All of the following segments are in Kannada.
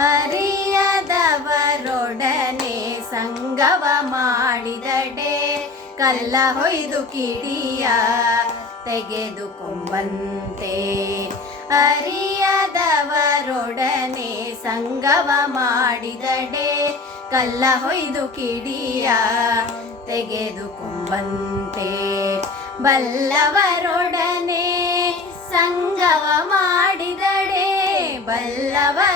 ಅರಿಯದವರೊಡನೆ ಸಂಗವ ಮಾಡಿದಡೆ. ಕಲ್ಲ ಹೊಯ್ದು ಕಿಡಿಯ ತೆಗೆದುಕೊಂಬಂತೆ ಅರಿಯದವರೊಡನೆ ಸಂಗವ ಮಾಡಿದಡೆ. ಕಲ್ಲ ಹೊಯ್ದು ಕಿಡಿಯ ತೆಗೆದುಕೊಂಬಂತೆ ಬಲ್ಲವರೊಡನೆ ಸಂಗವ ಮಾಡಿದಡೆ. ಬಲ್ಲವರೊಡನೆ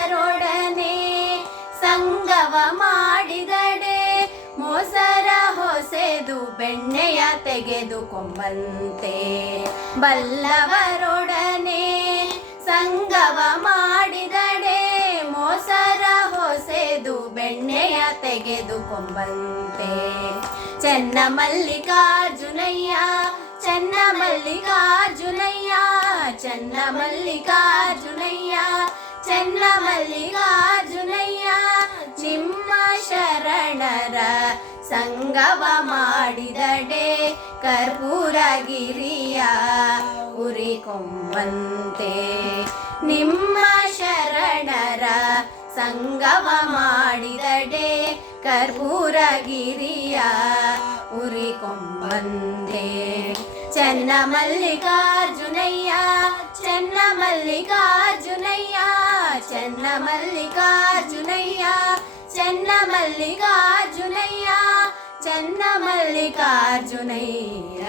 ಸಂಗವ ಮಾಡಿದಡೆ, ಮೊಸರ ಹೊಸೆದು, ಬೆಣ್ಣೆಯ ತೆಗೆದುಕೊಂಬಂತೆ ಬಲ್ಲವರೊಡನೆ ಸಂಗವ ಮಾಡಿದಡೆ, ಮೊಸರ ಹೊಸೆದು, ಬೆಣ್ಣೆಯ ತೆಗೆದುಕೊಂಬಂತೆ ಚೆನ್ನ ಮಲ್ಲಿಕಾರ್ಜುನಯ್ಯ ಚೆನ್ನ ಮಲ್ಲಿಕಾರ್ಜುನಯ್ಯ ಚೆನ್ನ ಮಲ್ಲಿಕಾರ್ಜುನಯ್ಯ ಚೆನ್ನ ಮಲ್ಲಿಕಾರ್ಜುನಯ್ಯ ಶರಣರ ಸಂಗವ ಮಾಡಿದಡೆ ಕರ್ಪೂರ ಗಿರಿಯ ಉರಿಕೊಂಬಂತೆ ನಿಮ್ಮ ಶರಣರ ಸಂಗವ ಮಾಡಿದಡೆ ಕರ್ಪೂರ ಗಿರಿಯ ಉರಿಕೊಂಬಂದೆ ಚೆನ್ನ ಮಲ್ಲಿಕಾರ್ಜುನಯ್ಯ ಚೆನ್ನ ಮಲ್ಲಿಕಾರ್ಜುನಯ್ಯ ಚೆನ್ನ ಮಲ್ಲಿಕಾರ್ಜುನಯ್ಯ ಚೆನ್ನ ಮಲ್ಲಿಕಾರ್ಜುನಯ್ಯ ಚೆನ್ನ ಮಲ್ಲಿಕಾರ್ಜುನಯ್ಯ